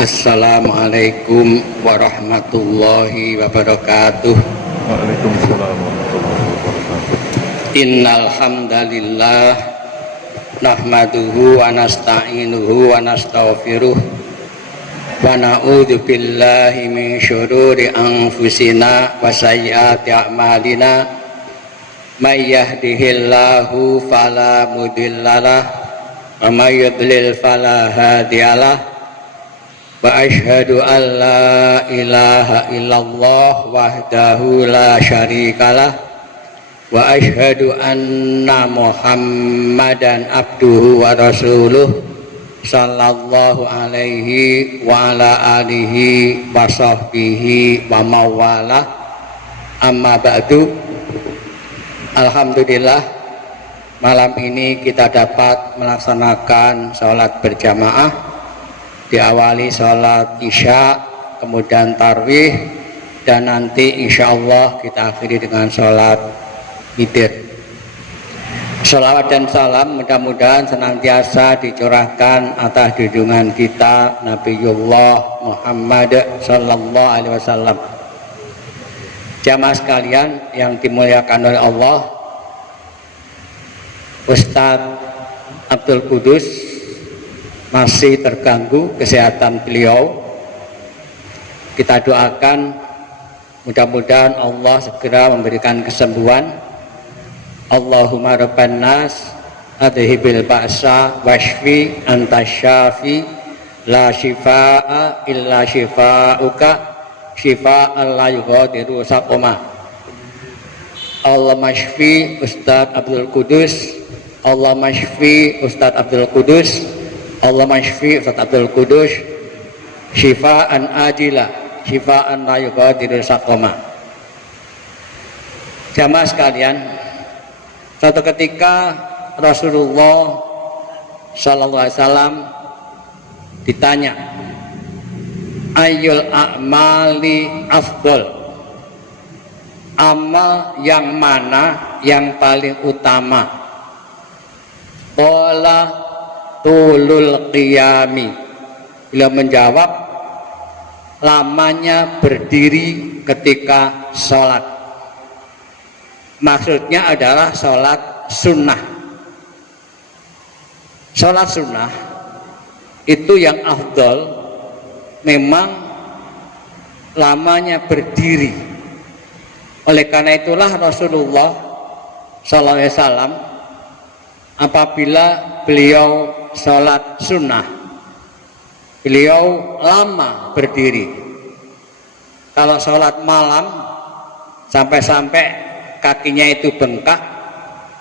Assalamualaikum warahmatullahi wabarakatuh. Waalaikumsalam warahmatullahi wabarakatuh. Innal hamdalillah nahmaduhu wa nasta'inuhu wa nastaghfiruh wa na'udzu billahi min syururi anfusina wa sayyiati a'malina may yahdihillahu fala mudhillalah wa may yudlil fala hadiyalah. Wa asyhadu an la ilaha illallah wahdahu la syarikalah wa asyhadu anna Muhammadan abduhu wa rasuluh sallallahu alaihi wa ala alihi wa sahbihi wa mawalah. Amma ba'du. Alhamdulillah, malam ini kita dapat melaksanakan sholat berjamaah. Diawali sholat isya, kemudian tarwih, dan nanti insya Allah kita akhiri dengan sholat witir. Sholawat dan salam mudah-mudahan senantiasa dicurahkan atas junjungan kita Nabiullah Muhammad Sallallahu Alaihi Wasallam. Jamaah sekalian yang dimuliakan oleh Allah, Ustadz Abdul Qudus masih terganggu kesehatan beliau. Kita doakan mudah-mudahan Allah segera memberikan kesembuhan. Allahumma rabban nas adhibil ba'sa washfi anta syafi la shifaa illa shifauka shifaan la yughadiru saqama. Allahumma shfi Ustadz Abdul Qudus, Allahumma shfi Ustadz Abdul Qudus, Allahumma shfi Ustadz Abdul Qudus syifaan ajila syifaan la yughadiru saqama. Jamaah sekalian, suatu ketika Rasulullah sallallahu alaihi wasallam ditanya, ayyul a'mali afdol, amal yang mana yang paling utama? Qala tulul qiyami. Beliau menjawab, lamanya berdiri ketika sholat. Maksudnya adalah sholat sunnah. Sholat sunnah itu yang afdol, memang lamanya berdiri. Oleh karena itulah Rasulullah SAW apabila beliau sholat sunnah, beliau lama berdiri. Kalau sholat malam sampai-sampai kakinya itu bengkak,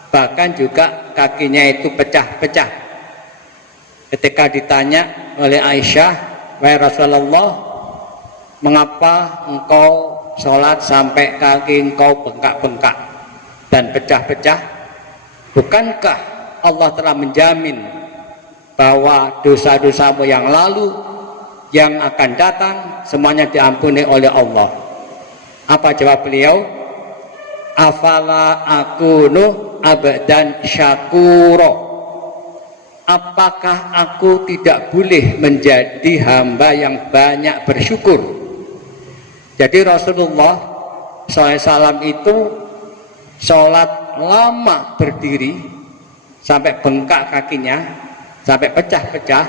bahkan juga kakinya itu pecah-pecah. Ketika ditanya oleh Aisyah, wahai Rasulullah, mengapa engkau sholat sampai kaki engkau bengkak-bengkak dan pecah-pecah? Bukankah Allah telah menjamin bahwa dosa-dosamu yang lalu, yang akan datang, semuanya diampuni oleh Allah? Apa jawab beliau? Afala akunu abdan syakuro, apakah aku tidak boleh menjadi hamba yang banyak bersyukur? Jadi Rasulullah SAW itu sholat lama berdiri sampai bengkak kakinya, sampai pecah-pecah,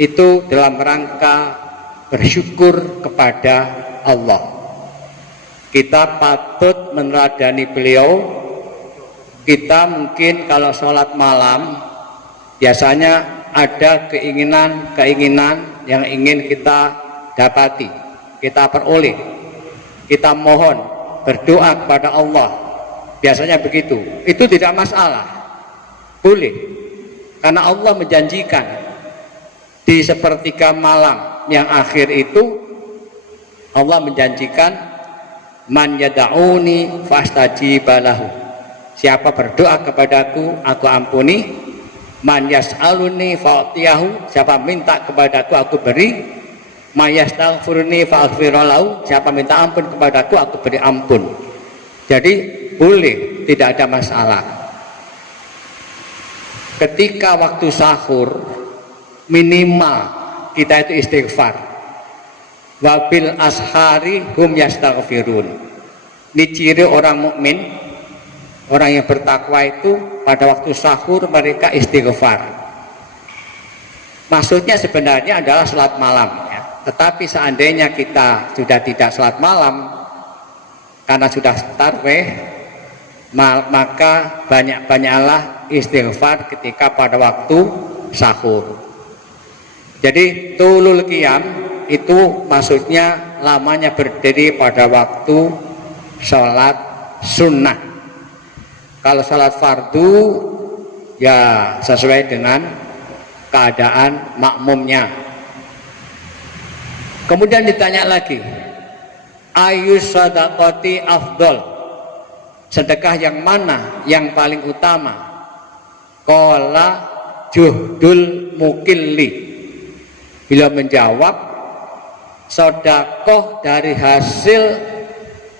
itu dalam rangka bersyukur kepada Allah. Kita patut meneladani beliau. Kita mungkin kalau sholat malam biasanya ada keinginan yang ingin kita dapati, kita peroleh, kita mohon, berdoa kepada Allah. Biasanya begitu. Itu tidak masalah, boleh. Karena Allah menjanjikan di sepertiga malam yang akhir itu, Allah menjanjikan, man yada'uni fastajiba lahu, siapa berdoa kepadaku aku ampuni, man yas'aluni fa'tiyahu, siapa minta kepadaku aku beri, man yastaghfiruni fa'aghfira lahu, siapa minta ampun kepadaku aku beri ampun. Jadi boleh, tidak ada masalah. Ketika waktu sahur minimal kita itu istighfar. Wabil ashari hum yastaghfirun. Ini ciri orang mukmin, orang yang bertakwa itu pada waktu sahur mereka istighfar. Maksudnya sebenarnya adalah salat malam ya. Tetapi seandainya kita sudah tidak salat malam karena sudah tarawih, maka banyak-banyaklah istighfar ketika pada waktu sahur. Jadi tulul qiyam itu maksudnya lamanya berdiri pada waktu sholat sunnah. Kalau sholat fardu ya sesuai dengan keadaan makmumnya. Kemudian ditanya lagi, ayus sadaqati afdol, sedekah yang mana yang paling utama? Qala juhdul mukilli. Bila menjawab, sedekah dari hasil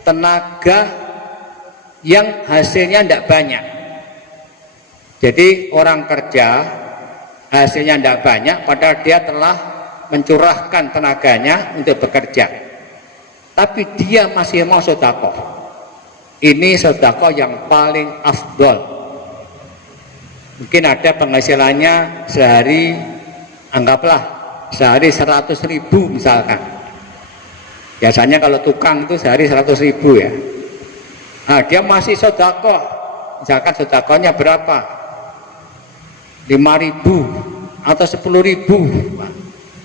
tenaga yang hasilnya tidak banyak. Jadi orang kerja hasilnya tidak banyak, padahal dia telah mencurahkan tenaganya untuk bekerja, tapi dia masih mau sedekah. Ini sedekah yang paling afdol. Mungkin ada penghasilannya sehari, anggaplah sehari 100.000 misalkan. Biasanya kalau tukang itu sehari 100.000 ya. Nah, dia masih sedekah. Misalkan sedekahnya berapa? 5.000 atau 10.000.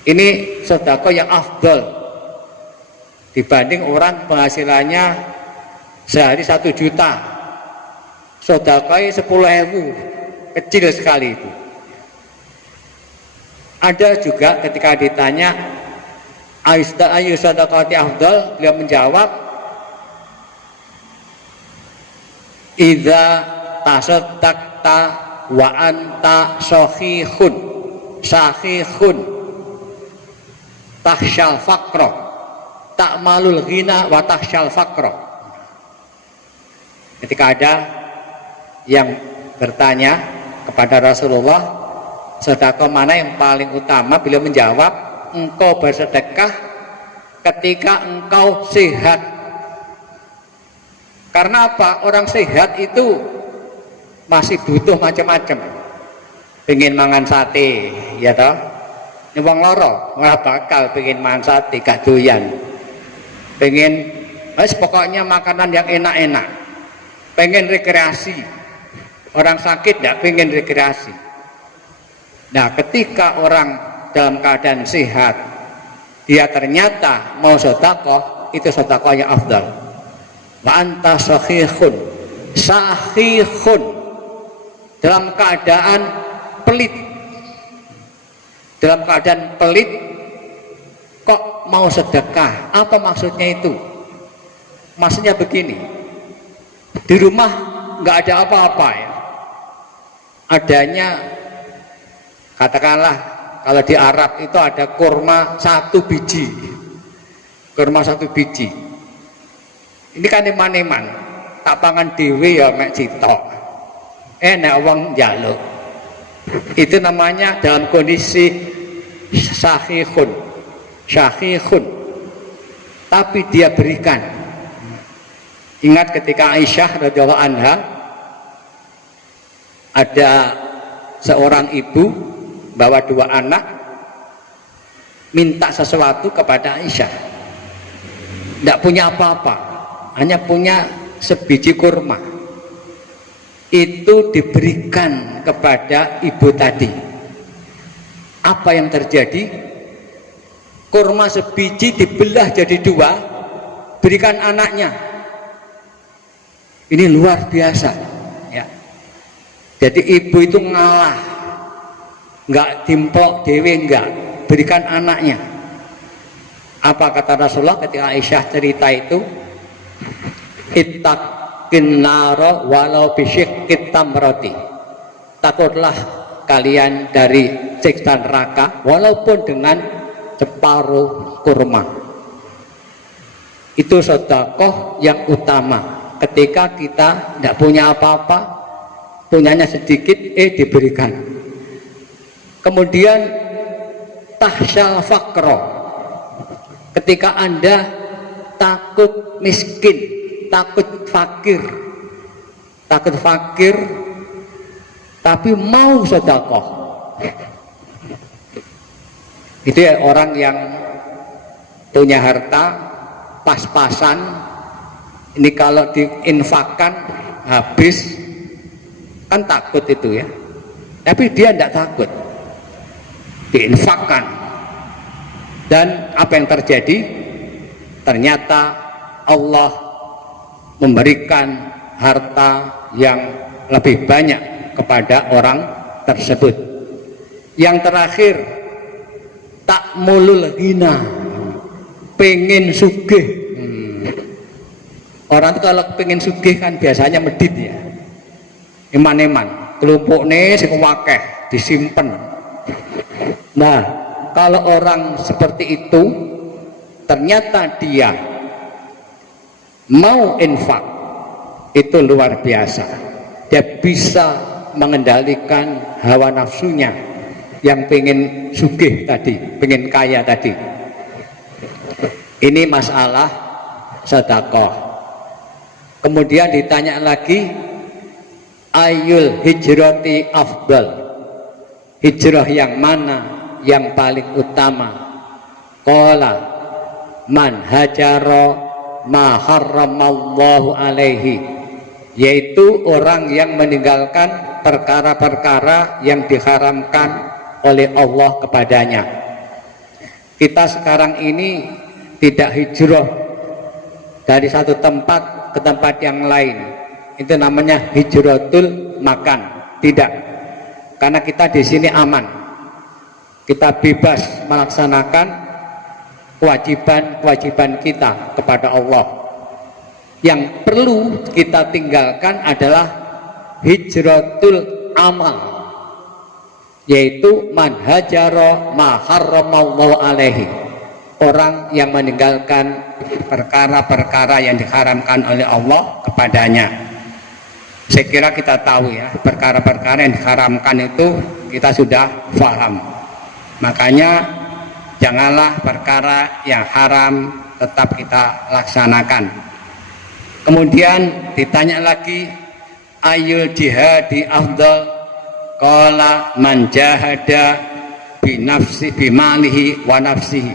Ini sedekah yang afdal dibanding orang penghasilannya sehari 1 juta, sedekahnya 10.000, kecil sekali itu. Ada juga ketika ditanya ayu sedekahati afdal, beliau menjawab, idza tasaddaqta wa anta sahihun tahsyal faqra ta'malul ghina wa tahsyal faqra. Ketika ada yang bertanya kepada Rasulullah, sedekah mana yang paling utama, beliau menjawab, engkau bersedekah ketika engkau sehat. Karena apa? Orang sehat itu masih butuh macam-macam. Pengen mangan sate, ya toh? Ini wong loro, ora bakal pengen mangan sate, gak doyan. Pengen, pokoknya makanan yang enak-enak. Pengen rekreasi. Orang sakit gak pengen rekreasi. Nah, ketika orang dalam keadaan sehat, dia ternyata mau sedekah, itu sedekah yang afdal. Wa anta sahihun, dalam keadaan pelit. Dalam keadaan pelit kok mau sedekah? Apa maksudnya itu? Maksudnya begini, di rumah nggak ada apa-apa ya, adanya katakanlah kalau di Arab itu ada kurma 1 biji, kurma 1 biji. Ini kan eman-eman, tak pangan dewe ya mek citok, enak wong njaluk. Itu namanya dalam kondisi syahihun, tapi dia berikan. Ingat ketika Aisyah radhiyallahu anha, ada seorang ibu bawa 2 anak minta sesuatu kepada Aisyah, tidak punya apa-apa, hanya punya sebiji kurma. Itu diberikan kepada ibu tadi. Apa yang terjadi? Kurma sebiji dibelah jadi 2, berikan anaknya. Ini luar biasa ya. Jadi ibu itu ngalah, nggak timpok dewe, enggak, berikan anaknya. Apa kata Rasulullah ketika Aisyah cerita itu? Ittaqin nara walau bisyikit tamrati. Takutlah kalian dari siksa neraka walaupun dengan separuh kurma. Itu sedekah yang utama. Ketika kita tidak punya apa-apa, punyanya sedikit, diberikan. Kemudian tahsyal faqra, ketika Anda takut miskin, takut fakir tapi mau sedekah. Itu ya orang yang punya harta pas-pasan, ini kalau diinfakkan habis, kan takut itu ya. Tapi dia tidak takut, diinfakkan. Dan apa yang terjadi? Ternyata Allah memberikan harta yang lebih banyak kepada orang tersebut. Yang terakhir, takmulul ghina, pengen sugih. Orang itu kalau pengen sugih kan biasanya medit ya, eman-eman, kelompoknya sing akeh disimpen. Nah, kalau orang seperti itu ternyata dia mau infak, itu luar biasa. Dia bisa mengendalikan hawa nafsunya yang pengen sugih tadi, pengen kaya tadi. Ini masalah sedekah. Kemudian ditanya lagi, ayul hijrati afdal, hijrah yang mana yang paling utama? Qala man hajara ma harramallahu alaihi, yaitu orang yang meninggalkan perkara-perkara yang diharamkan oleh Allah kepadanya. Kita sekarang ini tidak hijrah dari satu tempat ke tempat yang lain, itu namanya hijratul makan. Tidak, karena kita di sini aman, kita bebas melaksanakan kewajiban kita kepada Allah. Yang perlu kita tinggalkan adalah hijratul amal, yaitu man hajara ma harramallahu alaihi, orang yang meninggalkan perkara-perkara yang diharamkan oleh Allah kepadanya. Saya kira kita tahu ya, perkara-perkara yang diharamkan itu kita sudah paham. Makanya janganlah perkara yang haram tetap kita laksanakan. Kemudian ditanya lagi, ayul jihadi afdal? Qala man jahada binafsi bimalihi wa nafsihi.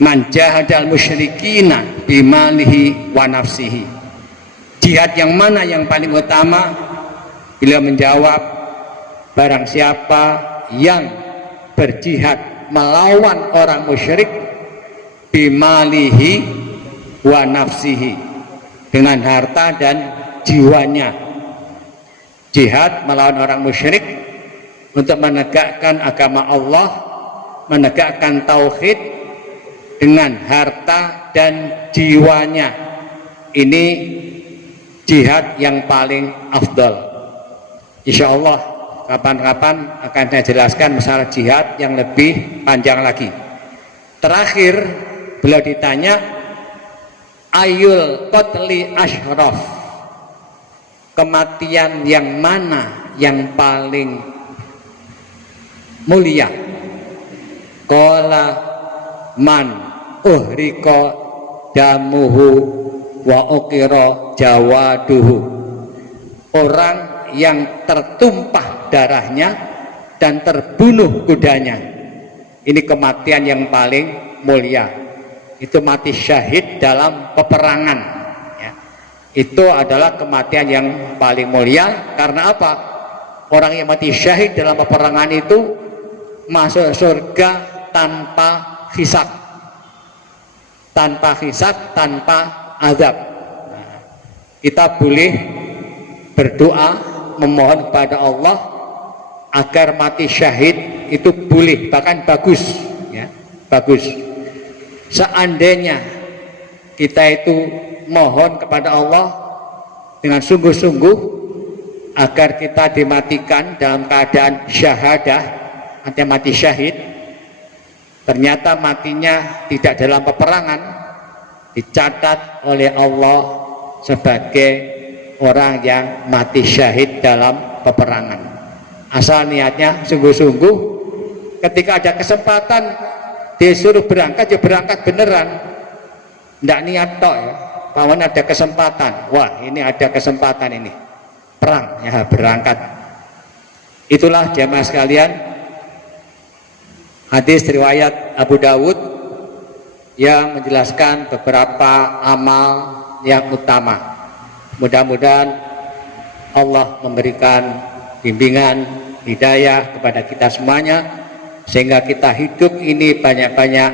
Man jahadal musyrikina bimalihi wa nafsihi. Jihad yang mana yang paling utama? Beliau menjawab, barang siapa yang berjihad melawan orang musyrik bimalihi wa nafsihi, dengan harta dan jiwanya. Jihad melawan orang musyrik untuk menegakkan agama Allah, menegakkan tauhid dengan harta dan jiwanya. Ini jihad yang paling afdal. Insya Allah kapan-kapan akan saya jelaskan masalah jihad yang lebih panjang lagi. Terakhir beliau ditanya, ayul qatli ashraf, kematian yang mana yang paling mulia? Qala man uhrika damuhu wa ukira jawaduhu, orang yang tertumpah darahnya dan terbunuh kudanya. Ini kematian yang paling mulia. Itu mati syahid dalam peperangan ya. Itu adalah kematian yang paling mulia. Karena apa? Orang yang mati syahid dalam peperangan itu masuk surga tanpa hisab, tanpa azab. Kita boleh berdoa memohon kepada Allah agar mati syahid itu boleh, bahkan bagus ya, bagus. Seandainya kita itu mohon kepada Allah dengan sungguh-sungguh agar kita dimatikan dalam keadaan syahadah, artinya mati syahid, ternyata matinya tidak dalam peperangan, dicatat oleh Allah sebagai orang yang mati syahid dalam peperangan. Asal niatnya sungguh-sungguh ketika ada kesempatan disuruh berangkat, ya berangkat beneran, ndak niat tok ya. Paman ada kesempatan, wah ini ada kesempatan ini, perang ya berangkat. Itulah jamaah sekalian hadis riwayat Abu Dawud yang menjelaskan beberapa amal yang utama. Mudah-mudahan Allah memberikan bimbingan hidayah kepada kita semuanya, sehingga kita hidup ini banyak-banyak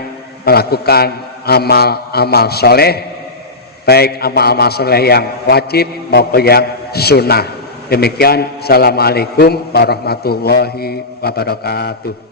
melakukan amal-amal soleh, baik amal-amal soleh yang wajib maupun yang sunnah. Demikian, assalamualaikum warahmatullahi wabarakatuh.